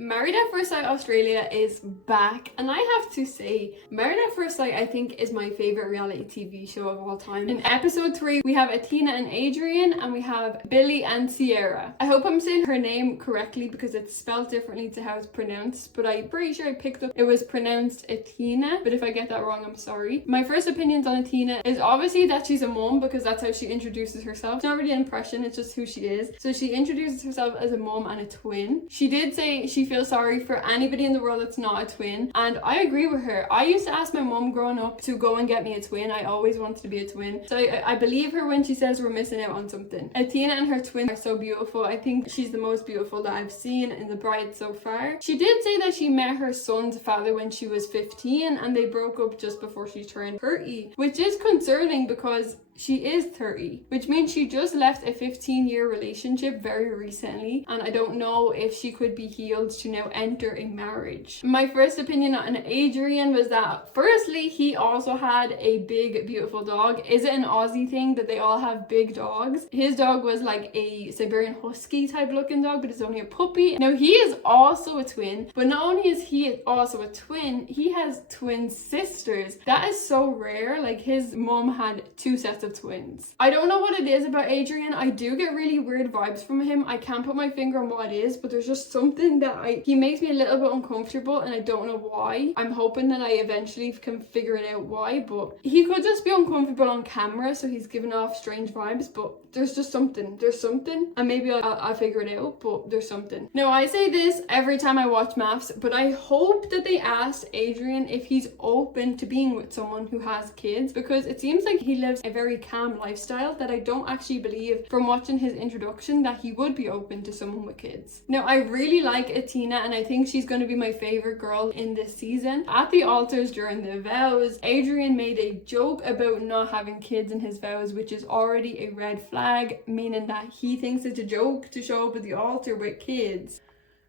Married at First Sight Australia is back, and I have to say, Married at First Sight I think is my favourite reality TV show of all time. In episode 3 we have Atina and Adrian, and we have Billy and Sierra. I hope I'm saying her name correctly because it's spelled differently to how it's pronounced, but I'm pretty sure I picked up it was pronounced Atina, but if I get that wrong I'm sorry. My first opinions on Atina is obviously that she's a mum, because that's how she introduces herself. It's not really an impression, it's just who she is. So she introduces herself as a mum and a twin. She did say she feel sorry for anybody in the world that's not a twin, and I agree with her. I used to ask my mum growing up to go and get me a twin. I always wanted to be a twin, so I believe her when she says we're missing out on something. Atina and her twin are so beautiful. I think she's the most beautiful that I've seen in the bride so far. She did say that she met her son's father when she was 15 and they broke up just before she turned 30, which is concerning because she is 30, which means she just left a 15-year relationship very recently, and I don't know if she could be healed to now enter a marriage. My first opinion on Adrian was that firstly, he also had a big, beautiful dog. Is it an Aussie thing that they all have big dogs? His dog was like a Siberian Husky type looking dog, but it's only a puppy. Now he is also a twin, but not only is he also a twin, he has twin sisters. That is so rare. Like his mom had 2 sets of twins. I don't know what it is about Adrian. I do get really weird vibes from him. I can't put my finger on what it is, but there's just something that he makes me a little bit uncomfortable, and I don't know why. I'm hoping that I eventually can figure it out why, but he could just be uncomfortable on camera, so he's giving off strange vibes, but there's just something. There's something, and maybe I'll figure it out, but there's something. Now, I say this every time I watch mafs, but I hope that they asked Adrian if he's open to being with someone who has kids, because it seems like he lives a very calm lifestyle that I don't actually believe from watching his introduction that he would be open to someone with kids. Now, I really like Atina, and I think she's going to be my favorite girl in this season. At the altars during the vows, Adrian made a joke about not having kids in his vows, which is already a red flag, meaning that he thinks it's a joke to show up at the altar with kids.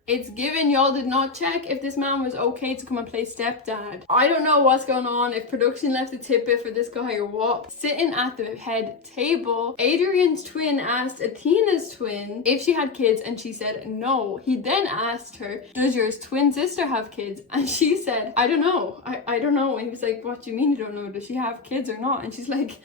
It's given y'all did not check if this man was okay to come and play stepdad. I don't know what's going on, if production left a tidbit for this guy or what. Sitting at the head table, Adrian's twin asked Atina's twin if she had kids, and she said no. He then asked her, does your twin sister have kids? And she said, I don't know. I don't know. And he was like, what do you mean you don't know? Does she have kids or not? And she's like,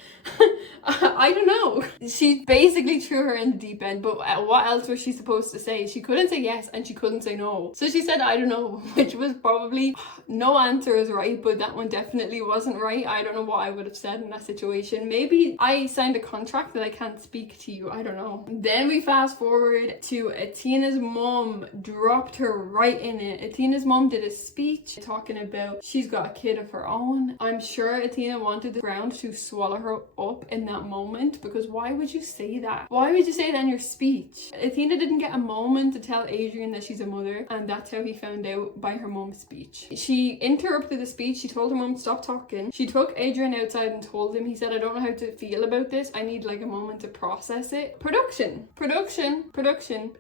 I don't know. She basically threw her in the deep end, but what else was she supposed to say? She couldn't say yes and she couldn't say no. So she said, I don't know, which was probably, no answer is right, but that one definitely wasn't right. I don't know what I would have said in that situation. Maybe I signed a contract that I can't speak to you. I don't know. Then we fast forward to Atina's mom dropped her right in it. Atina's mom did a speech talking about she's got a kid of her own. I'm sure Atina wanted the ground to swallow her up in that moment, because why would you say that? Why would you say that in your speech? Atina didn't get a moment to tell Adrian that she's a mother, and that's how he found out, by her mom's speech. She interrupted the speech. She told her mom to stop talking. She took Adrian outside and told him, he said, I don't know how to feel about this. I need like a moment to process it. Production,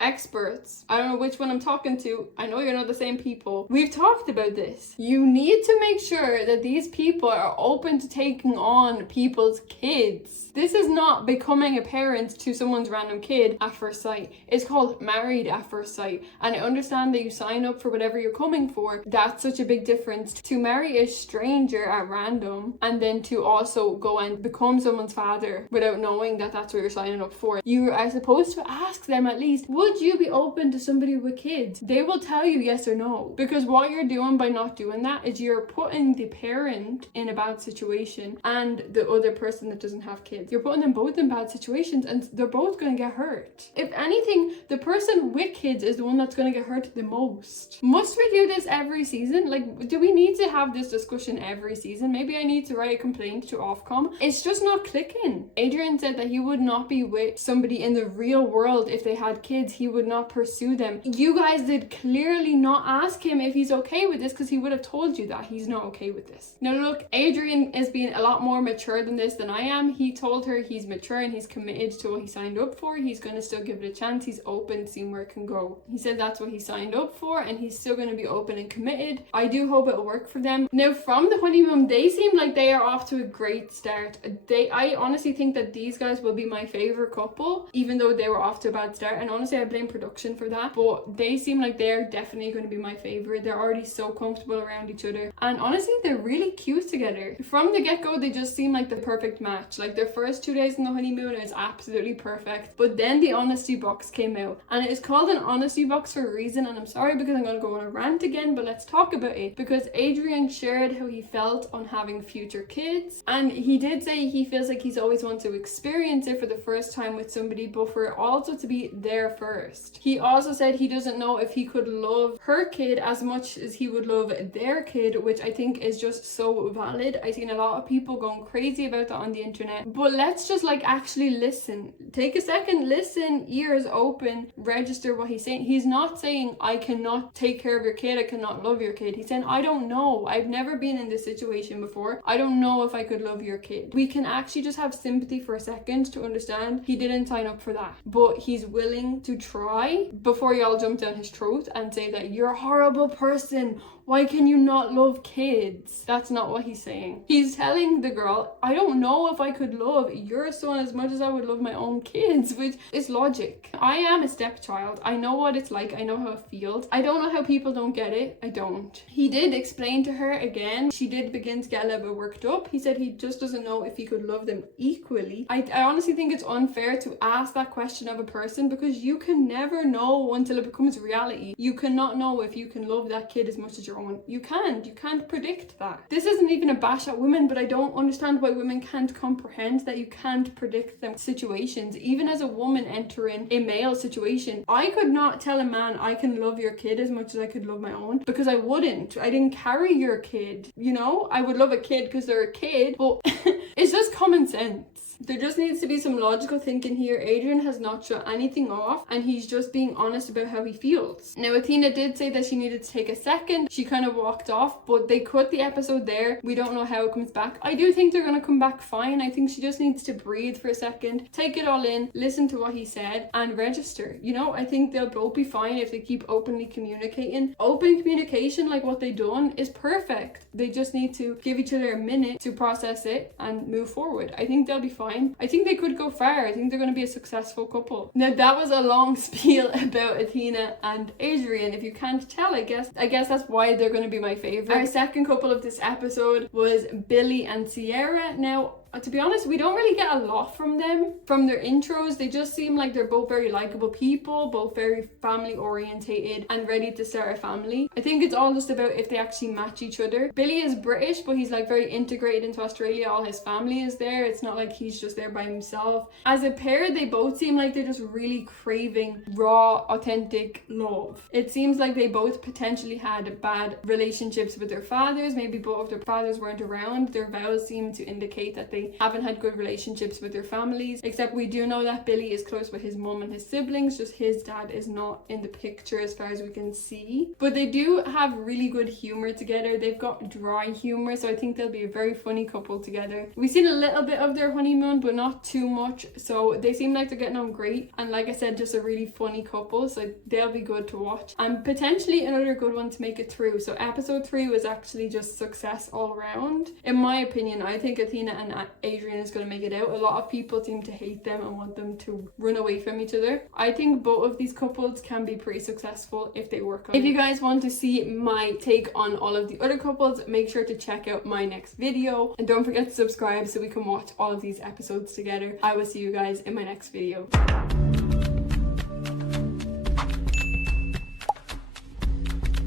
experts. I don't know which one I'm talking to. I know you're not the same people. We've talked about this. You need to make sure that these people are open to taking on people's kids. This is not becoming a parent to someone's random kid at first sight. It's called married at first sight. And I understand that you sign up for whatever you're coming for. That's such a big difference to marry a stranger at random, and then to also go and become someone's father without knowing that that's what you're signing up for. You are supposed to ask them at least, would you be open to somebody with kids? They will tell you yes or no, because what you're doing by not doing that is you're putting the parent in a bad situation and the other person that doesn't have kids. You're putting them both in bad situations, and they're both going to get hurt. If anything, the person with kids is the one that's going to get hurt the most. Must we do this every season? Like, do we need to have this discussion every season? Maybe I need to write a complaint to Ofcom. It's just not clicking. Adrian said that he would not be with somebody in the real world if they had kids. He would not pursue them. You guys did clearly not ask him if he's okay with this, because he would have told you that he's not okay with this. Now look, Adrian is being a lot more mature than this than I am. He told her he's mature and he's committed to what he signed up for. He's going to still give it a chance. He's open, seeing where it can go. He said that's what what he signed up for and he's still going to be open and committed. I do hope it'll work for them. Now, from the honeymoon, they seem like they are off to a great start. I honestly think that these guys will be my favorite couple, even though they were off to a bad start. And honestly, I blame production for that, but they seem like they're definitely going to be my favorite. They're already so comfortable around each other, and honestly, they're really cute together. From the get-go, they just seem like the perfect match. Like, their first 2 days in the honeymoon is absolutely perfect, but then the honesty box came out, and it is called an honesty box for a reason. And I'm sorry because I'm going to go on a rant again, but let's talk about it, because Adrian shared how he felt on having future kids, and he did say he feels like he's always wanted to experience it for the first time with somebody, but for it also to be there first. He also said he doesn't know if he could love her kid as much as he would love their kid, which I think is just so valid. I've seen a lot of people going crazy about that on the internet, but let's just like actually listen. Take a second, listen, ears open, register what he's saying. He's not saying I cannot take care of your kid, I cannot love your kid. He's saying I don't know, I've never been in this situation before, I don't know if I could love your kid. We can actually just have sympathy for a second to understand he didn't sign up for that, but he's willing to try before y'all jump down his throat and say that you're a horrible person, why can you not love kids? That's not what he's saying. He's telling the girl, I don't know if I could love your son as much as I would love my own kids, which is logic. I am a stepchild. I know what it's like. I know how it feels. I don't know how people don't get it. I don't. He did explain to her again. She did begin to get a little bit worked up. He said he just doesn't know if he could love them equally. I honestly think it's unfair to ask that question of a person, because you can never know until it becomes reality. You cannot know if you can love that kid as much as your own. You can't predict that. This isn't even a bash at women, but I don't understand why women can't comprehend that you can't predict them situations. Even as a woman entering a male situation, I could not tell a man I can love your kid as much as I could love my own, because I wouldn't. I didn't carry your kid, you know? I would love a kid because they're a kid, but it's just common sense. There just needs to be some logical thinking here. Adrian has not shut anything off, and he's just being honest about how he feels. Now, Atina did say that she needed to take a second. She kind of walked off, but they cut the episode there. We don't know how it comes back. I do think they're going to come back fine. I think she just needs to breathe for a second, take it all in, listen to what he said, and register. You know, I think they'll both be fine if they keep openly communicating. Open communication, like what they done, is perfect. They just need to give each other a minute to process it and move forward. I think they'll be fine. I think they could go far. I think they're going to be a successful couple. Now, that was a long spiel about Atina and Adrian. If you can't tell, I guess that's why they're going to be my favorite. Our second couple of this episode was Billy and Sierra. Now, to be honest, we don't really get a lot from them. From their intros, they just seem like they're both very likable people, both very family orientated and ready to start a family. I think it's all just about if they actually match each other. Billy is British, but he's like very integrated into Australia. All his family is there. It's not like he's just there by himself. As a pair, they both seem like they're just really craving raw, authentic love. It seems like they both potentially had bad relationships with their fathers. Maybe both of their fathers weren't around. Their vows seem to indicate that they haven't had good relationships with their families, except we do know that Billy is close with his mom and his siblings, just his dad is not in the picture as far as we can see. But they do have really good humor together. They've got dry humor, so I think they'll be a very funny couple together. We've seen a little bit of their honeymoon, but not too much, so they seem like they're getting on great, and like I said, just a really funny couple, so they'll be good to watch, and potentially another good one to make it through. So episode 3 was actually just success all around. In my opinion, I think Atina and Adrian is going to make it out. A lot of people seem to hate them and want them to run away from each other. I think both of these couples can be pretty successful if they work on it. If you guys want to see my take on all of the other couples, make sure to check out my next video, and don't forget to subscribe so we can watch all of these episodes together. I will see you guys in my next video.